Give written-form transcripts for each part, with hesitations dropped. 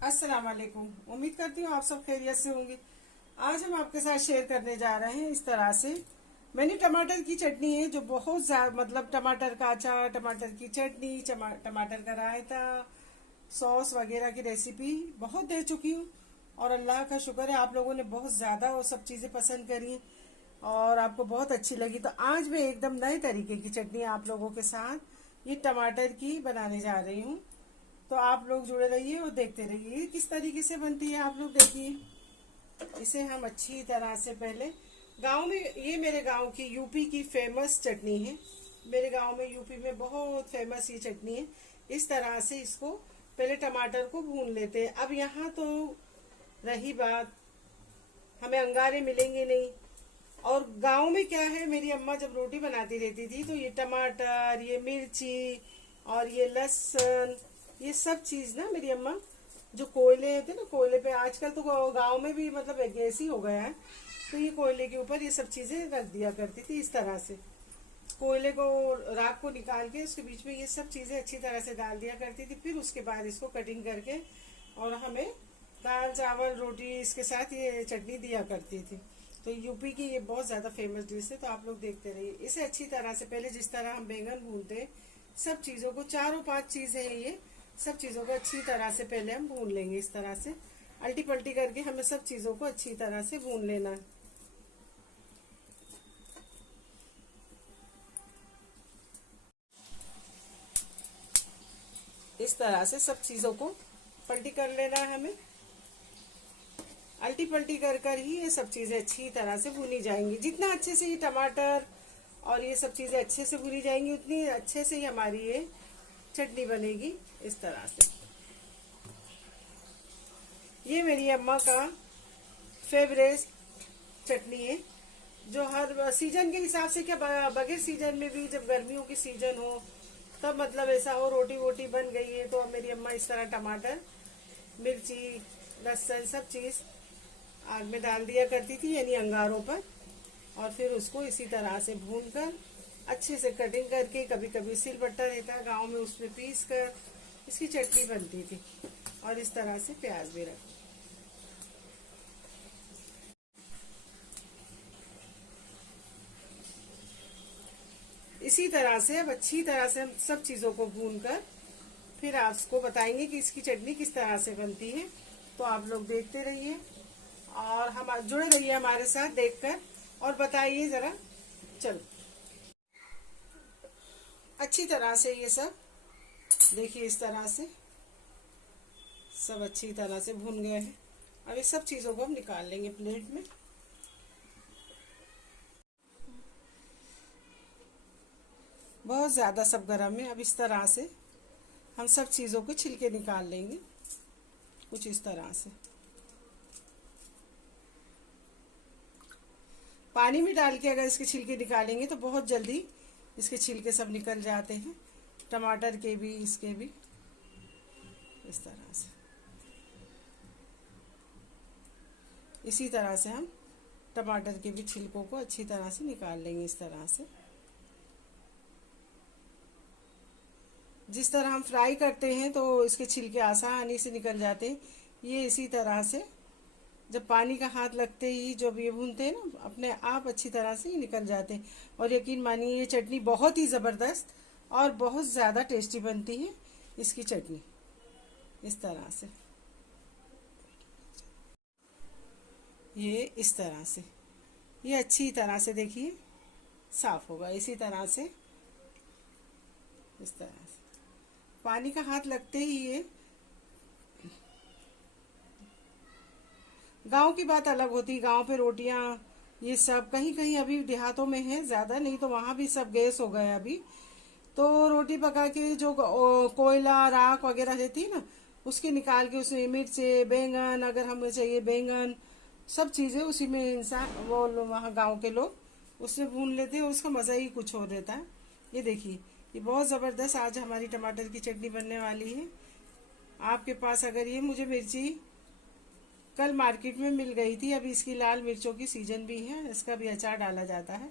अस्सलाम वालेकुम। उम्मीद करती हूँ आप सब खैरियत से होंगे। आज हम आपके साथ शेयर करने जा रहे हैं इस तरह से मैंने टमाटर की चटनी है जो बहुत ज्यादा मतलब टमाटर का अचार, टमाटर की चटनी, टमाटर का रायता, सॉस वगैरह की रेसिपी बहुत दे चुकी हूँ। और अल्लाह का शुक्र है आप लोगों ने बहुत ज्यादा वो सब चीजें पसंद करी और आपको बहुत अच्छी लगी। तो आज मैं एकदम नए तरीके की चटनी आप लोगों के साथ ये टमाटर की बनाने जा रही हूँ। तो आप लोग जुड़े रहिए और देखते रहिए किस तरीके से बनती है। आप लोग देखिए, इसे हम अच्छी तरह से पहले गांव में, ये मेरे गांव की यूपी की फेमस चटनी है। मेरे गांव में यूपी में बहुत फेमस ये चटनी है। इस तरह से इसको पहले टमाटर को भून लेते हैं। अब यहाँ तो रही बात, हमें अंगारे मिलेंगे नहीं। और गांव में क्या है, मेरी अम्मा जब रोटी बनाती रहती थी तो ये टमाटर, ये मिर्ची और ये लहसुन, ये सब चीज ना मेरी अम्मा जो कोयले थे ना, कोयले पे आजकल तो गांव में भी मतलब गैस ही हो गया है, तो ये कोयले के ऊपर ये सब चीजें रख दिया करती थी। इस तरह से कोयले को, राख को निकाल के उसके बीच में ये सब चीजें अच्छी तरह से डाल दिया करती थी। फिर उसके बाद इसको कटिंग करके और हमें दाल चावल रोटी इसके साथ ये चटनी दिया करती थी। तो यूपी की ये बहुत ज्यादा फेमस डिश है। तो आप लोग देखते रहिए। इसे अच्छी तरह से पहले जिस तरह हम बैंगन भूनते हैं, सब चीजों को, चारों पांच चीजें हैं ये, सब चीजों को अच्छी तरह से पहले हम भून लेंगे। इस तरह से अल्टी पल्टी करके हमें सब चीजों को अच्छी तरह से भून लेना है। इस तरह से सब चीजों को पलटी कर लेना है हमें। अल्टी पल्टी कर कर ही ये सब चीजें अच्छी तरह से भुनी जाएंगी। जितना अच्छे से ये टमाटर और ये सब चीजें अच्छे से भुनी जाएंगी, उतनी अच्छे से ही हमारी ये चटनी बनेगी। इस तरह से ये मेरी अम्मा का फेवरेट चटनी है, जो हर सीजन के हिसाब से, क्या बगैर सीजन में भी, जब गर्मियों की सीजन हो तब मतलब ऐसा हो, रोटी वोटी बन गई है तो मेरी अम्मा इस तरह टमाटर, मिर्ची, लहसुन सब चीज आग में डाल दिया करती थी, यानी अंगारों पर। और फिर उसको इसी तरह से भून कर अच्छे से कटिंग करके, कभी कभी सिलबट्टा रहता है गाँव में, उसमें पीस कर इसकी चटनी बनती थी। और इस तरह से प्याज भी रख, इसी तरह से अब अच्छी तरह से हम सब चीजों को भून कर फिर आपको बताएंगे कि इसकी चटनी किस तरह से बनती है। तो आप लोग देखते रहिए और हम जुड़े रहिए हमारे साथ देखकर और बताइए जरा। चलो, अच्छी तरह से ये सब देखिए, इस तरह से सब अच्छी तरह से भून गए हैं। अब इस सब चीजों को हम निकाल लेंगे प्लेट में। बहुत ज्यादा सब गरम है। अब इस तरह से हम सब चीजों को छिलके निकाल लेंगे, कुछ इस तरह से पानी में डाल के अगर इसके छिलके निकालेंगे तो बहुत जल्दी इसके छिलके सब निकल जाते हैं, टमाटर के भी, इसके भी। इस तरह से इसी तरह से हम टमाटर के भी छिलकों को अच्छी तरह से निकाल लेंगे। इस तरह से जिस तरह हम फ्राई करते हैं तो इसके छिलके आसानी से निकल जाते हैं, ये इसी तरह से जब पानी का हाथ लगते ही जब ये भूनते हैं ना, अपने आप अच्छी तरह से ही निकल जाते हैं। और यकीन मानिए ये चटनी बहुत ही ज़बरदस्त और बहुत ज़्यादा टेस्टी बनती है इसकी चटनी। इस तरह से ये इस तरह से ये अच्छी तरह से देखिए साफ होगा। इसी तरह से इस तरह से पानी का हाथ लगते ही ये, गांव की बात अलग होती। गांव पे रोटियां ये सब कहीं कहीं अभी देहातों में है ज्यादा, नहीं तो वहां भी सब गैस हो गया अभी। तो रोटी पका के जो कोयला राख वगैरह रहती है ना, उसके निकाल के उसमें मिर्चे, बैंगन, अगर हमें चाहिए बैंगन, सब चीजें उसी में इंसान, वो वहाँ गांव के लोग उससे भून लेते हैं। उसका मजा ही कुछ और रहता है। ये देखिए, ये बहुत जबरदस्त आज हमारी टमाटर की चटनी बनने वाली है। आपके पास अगर ये, मुझे मिर्ची कल मार्केट में मिल गई थी, अभी इसकी लाल मिर्चों की सीजन भी है, इसका भी अचार डाला जाता है।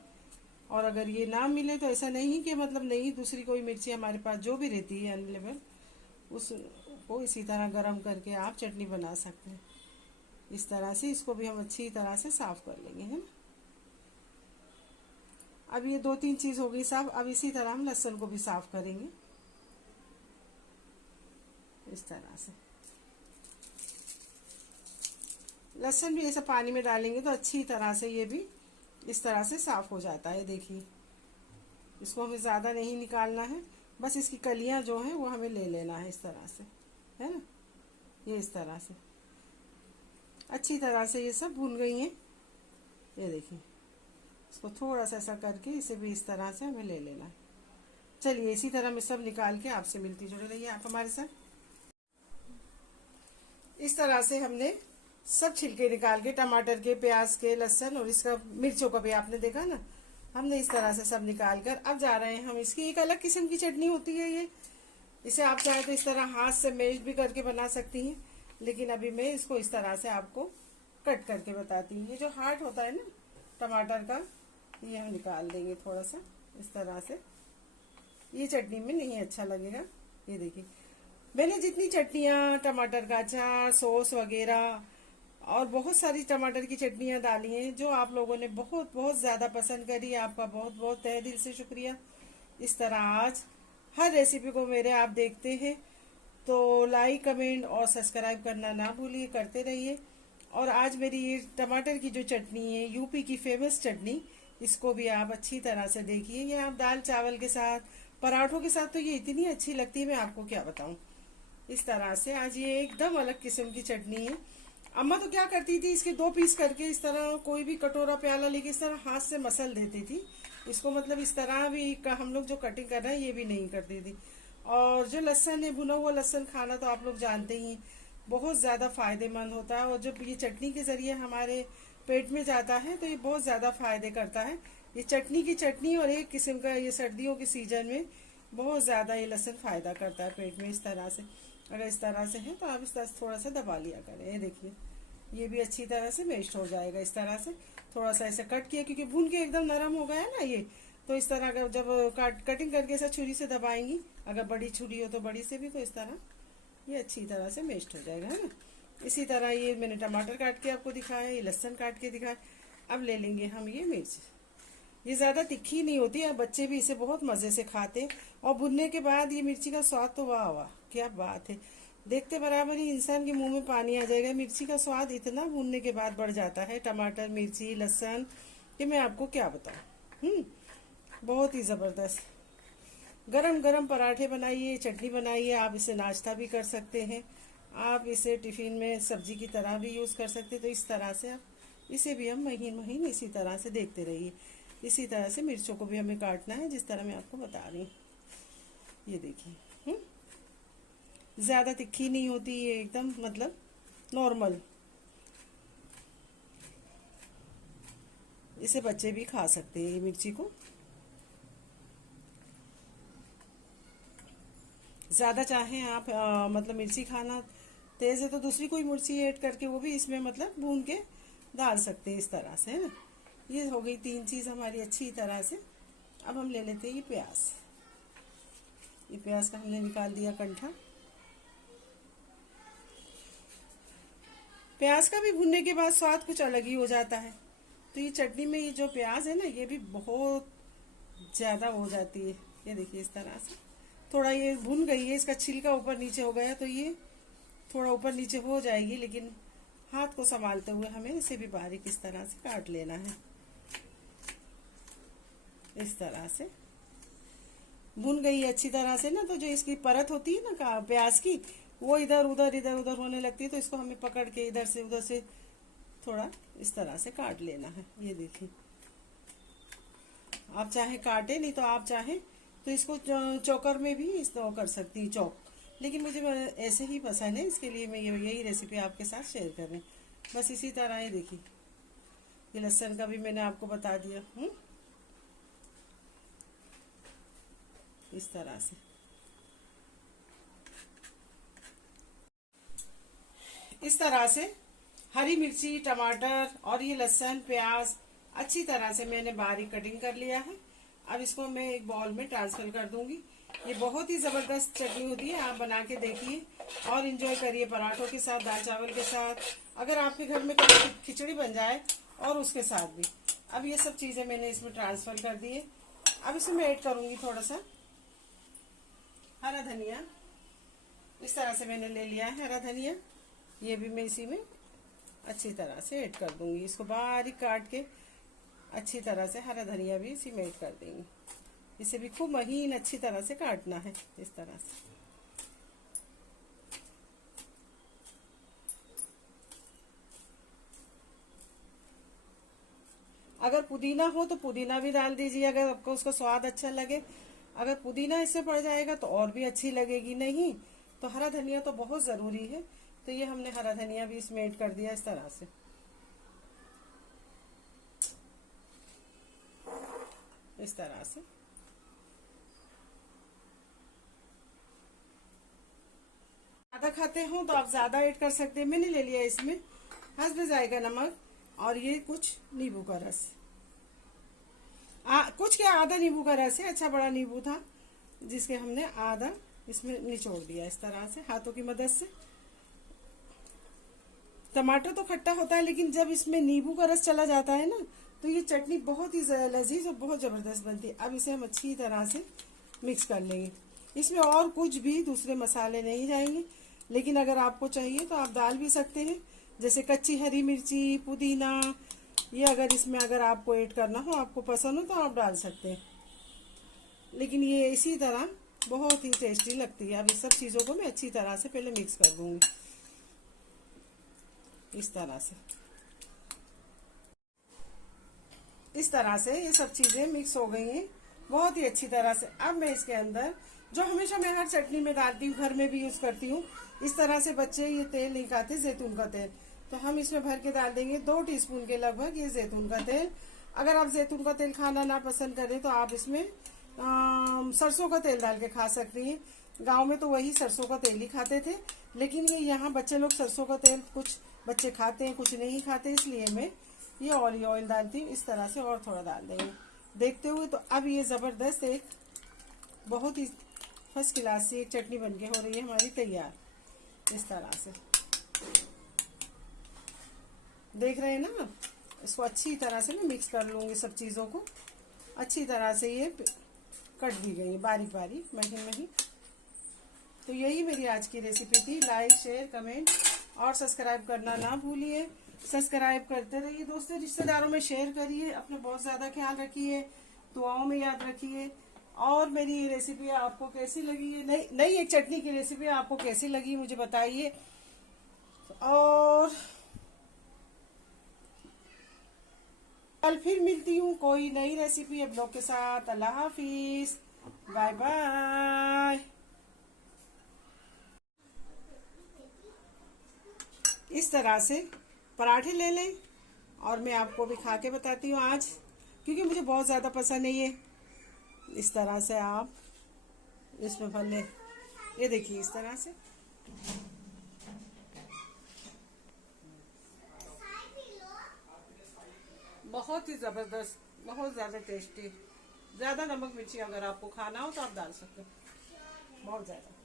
और अगर ये ना मिले तो ऐसा नहीं कि मतलब नहीं, दूसरी कोई मिर्ची हमारे पास जो भी रहती है अवेलेबल, उसको इसी तरह गरम करके आप चटनी बना सकते हैं। इस तरह से इसको भी हम अच्छी तरह से साफ कर लेंगे, है ना। अब ये 2-3 चीज हो गई साफ। अब इसी तरह हम लहसुन को भी साफ करेंगे इस तरह से। लहसुन भी ऐसा पानी में डालेंगे तो अच्छी तरह से ये भी इस तरह से साफ हो जाता है। देखिए, इसको हमें ज्यादा नहीं निकालना है, बस इसकी कलियां जो हैं वो हमें ले लेना है इस तरह से, है ना। ये इस तरह से अच्छी तरह से ये सब भून गई हैं। ये देखिए, इसको थोड़ा सा ऐसा करके इसे भी इस तरह से हमें ले लेना है। चलिए, इसी तरह मैं सब निकाल के आपसे मिलती, जुड़े रहिए आप हमारे साथ। इस तरह से हमने सब छिलके निकाल के, टमाटर के, प्याज के, लहसुन और इसका मिर्चों का भी आपने देखा ना, हमने इस तरह से सब निकाल कर अब जा रहे हैं हम। इसकी एक अलग किस्म की चटनी होती है ये। इसे आप चाहे तो इस तरह हाथ से मैश भी करके बना सकती हैं, लेकिन अभी मैं इसको इस तरह से आपको कट करके बताती हूँ। ये जो हार्ट होता है ना टमाटर का, ये हम निकाल देंगे थोड़ा सा इस तरह से। ये चटनी में नहीं अच्छा लगेगा। ये देखिए, मैंने जितनी चटनियाँ, टमाटर का अचार, सॉस वगैरह और बहुत सारी टमाटर की चटनियाँ डाली हैं जो आप लोगों ने बहुत बहुत ज़्यादा पसंद करी, आपका बहुत बहुत तहे दिल से शुक्रिया। इस तरह आज हर रेसिपी को मेरे आप देखते हैं तो लाइक, कमेंट और सब्सक्राइब करना ना भूलिए, करते रहिए। और आज मेरी ये टमाटर की जो चटनी है, यूपी की फेमस चटनी, इसको भी आप अच्छी तरह से देखिए। ये आप दाल चावल के साथ, पराठों के साथ तो ये इतनी अच्छी लगती है, मैं आपको क्या बताऊं। इस तरह से आज ये एकदम अलग किस्म की चटनी है। अम्मा तो क्या करती थी, इसके 2 पीस करके इस तरह कोई भी कटोरा प्याला लेके इस तरह हाथ से मसल देती थी इसको। मतलब इस तरह भी हम लोग जो कटिंग कर रहे हैं ये भी नहीं करती थी। और जो लहसुन है, भुना हुआ लहसुन खाना तो आप लोग जानते ही बहुत ज़्यादा फायदेमंद होता है। और जब ये चटनी के जरिए हमारे पेट में जाता है तो ये बहुत ज़्यादा फायदे करता है। ये चटनी की चटनी, और एक किस्म का ये सर्दियों के सीजन में बहुत ज़्यादा ये लहसुन फायदा करता है पेट में। इस तरह से अगर इस तरह से है तो आप इस तरह से थोड़ा सा दबा लिया करें। ये देखिए, ये भी अच्छी तरह से मेश्ड हो जाएगा। इस तरह से थोड़ा सा ऐसे कट किया, क्योंकि भून के एकदम नरम हो गया है ना ये, तो इस तरह अगर जब कटिंग करके ऐसा छुरी से दबाएंगी, अगर बड़ी छुरी हो तो बड़ी से भी, तो इस तरह ये अच्छी तरह से मेश्ड हो जाएगा, है ना। इसी तरह ये मैंने टमाटर काट के आपको दिखाया, ये लहसुन काट के दिखाया। अब ले लेंगे हम ये मिर्च। ये ज़्यादा तिखी नहीं होती है, बच्चे भी इसे बहुत मज़े से खाते हैं। और भुनने के बाद ये मिर्ची का स्वाद तो वाह वाह क्या बात है, देखते बराबर ही इंसान के मुंह में पानी आ जाएगा। मिर्ची का स्वाद इतना भूनने के बाद बढ़ जाता है, टमाटर, मिर्ची, लहसुन, कि मैं आपको क्या बताऊं। बहुत ही ज़बरदस्त। गरम गरम पराठे बनाइए, चटनी बनाइए। आप इसे नाश्ता भी कर सकते हैं, आप इसे टिफ़िन में सब्जी की तरह भी यूज़ कर सकते हैं। तो इस तरह से आप इसे भी हम महीन महीन इसी तरह से देखते रहिए। इसी तरह से मिर्चों को भी हमें काटना है, जिस तरह मैं आपको बता रही हूँ। ये देखिए, ज़्यादा तिखी नहीं होती ये, एकदम मतलब नॉर्मल। इसे बच्चे भी खा सकते हैं ये मिर्ची को। ज़्यादा चाहें आप मतलब मिर्ची खाना तेज़ है तो दूसरी कोई मिर्ची ऐड करके वो भी इसमें मतलब भून के डाल सकते हैं इस तरह से, है ना। ये हो गई 3 चीज़ हमारी अच्छी तरह से। अब हम ले लेते हैं ये प्याज। ये प्याज का हमने निकाल दिया कंठा। प्याज का भी भुनने के बाद स्वाद कुछ अलग ही हो जाता है। तो ये चटनी में ये जो प्याज है ना, ये भी बहुत ज़्यादा हो जाती है। ये देखिए, इस तरह से थोड़ा ये भुन गई है, इसका छिलका ऊपर नीचे हो गया तो ये थोड़ा ऊपर नीचे हो जाएगी, लेकिन हाथ को संभालते हुए हमें इसे भी बारीक इस तरह से काट लेना है। इस तरह से भुन गई अच्छी तरह से ना, तो जो इसकी परत होती है ना प्याज की, वो इधर उधर होने लगती है। तो इसको हमें पकड़ के इधर से उधर से थोड़ा इस तरह से काट लेना है। ये देखिए, आप चाहे काटे, नहीं तो आप चाहे तो इसको चॉकर में भी इस्तेमाल कर सकती हैं, चॉक। लेकिन मुझे ऐसे ही पसंद है, इसके लिए मैं यही रेसिपी आपके साथ शेयर कर रही हूँ। बस इसी तरह ये देखिए, ये लहसुन का भी मैंने आपको बता दिया। इस तरह से हरी मिर्ची, टमाटर और ये लहसुन, प्याज अच्छी तरह से मैंने बारीक कटिंग कर लिया है। अब इसको मैं एक बाउल में ट्रांसफर कर दूंगी। ये बहुत ही जबरदस्त चटनी होती है, आप बना के देखिए और इंजॉय करिए पराठों के साथ, दाल चावल के साथ, अगर आपके घर में कभी खिचड़ी बन जाए और उसके साथ भी। अब ये सब चीजें मैंने इसमें ट्रांसफर कर दी है। अब इसमें मैं ऐड करूंगी थोड़ा सा हरा धनिया। इस तरह से मैंने ले लिया है हरा धनिया, ये भी मैं इसी में अच्छी तरह से ऐड कर दूंगी। इसको बारीक काट के अच्छी तरह से हरा धनिया भी इसी में ऐड कर देंगे। इसे भी खूब महीन अच्छी तरह से काटना है इस तरह से। अगर पुदीना हो तो पुदीना भी डाल दीजिए, अगर आपको उसका स्वाद अच्छा लगे। अगर पुदीना इससे पड़ जाएगा तो और भी अच्छी लगेगी, नहीं तो हरा धनिया तो बहुत जरूरी है। तो ये हमने हरा धनिया भी इसमें ऐड कर दिया इस तरह से। इस तरह से ज्यादा खाते हो तो आप ज्यादा ऐड कर सकते हैं। मैंने ले लिया इसमें हस्ब जाएगा नमक और ये कुछ नींबू का रस, कुछ क्या आधा नींबू का रस है, अच्छा बड़ा नींबू था जिसके हमने आधा इसमें निचोड़ दिया इस तरह से हाथों की मदद से। टमाटर तो खट्टा होता है लेकिन जब इसमें नींबू का रस चला जाता है ना तो ये चटनी बहुत ही लजीज और बहुत जबरदस्त बनती है। अब इसे हम अच्छी तरह से मिक्स कर लेंगे। इसमें और कुछ भी दूसरे मसाले नहीं जाएंगे, लेकिन अगर आपको चाहिए तो आप डाल भी सकते हैं, जैसे कच्ची हरी मिर्ची, पुदीना, ये अगर इसमें अगर आपको ऐड करना हो, आपको पसंद हो तो आप डाल सकते हैं। लेकिन ये इसी तरह बहुत ही टेस्टी लगती है। अब इस सब चीज़ों को मैं अच्छी तरह से पहले मिक्स कर दूंगी इस तरह से। इस तरह से ये सब चीजें मिक्स हो गई हैं बहुत ही अच्छी तरह से। अब मैं इसके अंदर जो हमेशा मैं हर चटनी में डालती हूँ, घर में भी यूज करती हूँ, इस तरह से बच्चे ये तेल नहीं खाते, जैतून का तेल, तो हम इसमें भर के डाल देंगे 2 टीस्पून के लगभग ये जैतून का तेल। अगर आप जैतून का तेल खाना ना पसंद करें तो आप इसमें सरसों का तेल डाल के खा सकती हैं। गाँव में तो वही सरसों का तेल ही खाते थे, लेकिन ये यहाँ बच्चे लोग सरसों का तेल कुछ बच्चे खाते हैं कुछ नहीं खाते, इसलिए मैं ये ऑयल डालती हूँ इस तरह से और थोड़ा डाल देंगे देखते हुए। तो अब ये जबरदस्त एक बहुत ही फर्स्ट क्लास से एक चटनी बनके हो रही है हमारी तैयार। इस तरह से देख रहे हैं ना, इसको अच्छी तरह से मैं मिक्स कर लूंगी सब चीजों को अच्छी तरह से। ये कट दी गई बारीक बारीक महीन महीन। तो यही मेरी आज की रेसिपी थी। लाइक शेयर कमेंट और सब्सक्राइब करना ना भूलिए। सब्सक्राइब करते रहिए, दोस्तों रिश्तेदारों में शेयर करिए। अपना बहुत ज्यादा ख्याल रखिए, दुआओं में याद रखिए। और मेरी ये रेसिपी आपको कैसी लगी है, नई एक चटनी की रेसिपी आपको कैसी लगी मुझे बताइए। और कल फिर मिलती हूँ कोई नई रेसिपी आप लोग के साथ। अल्लाह हाफिज, बाय बाय। इस तरह से पराठे ले लें और मैं आपको भी खा के बताती हूँ आज, क्योंकि मुझे बहुत ज़्यादा पसंद है ये। इस तरह से आप इसमें भर लें, ये देखिए इस तरह से। बहुत ही ज़बरदस्त, बहुत ज़्यादा टेस्टी। ज़्यादा नमक मिर्ची अगर आपको खाना हो तो आप डाल सकते हैं, बहुत ज़्यादा।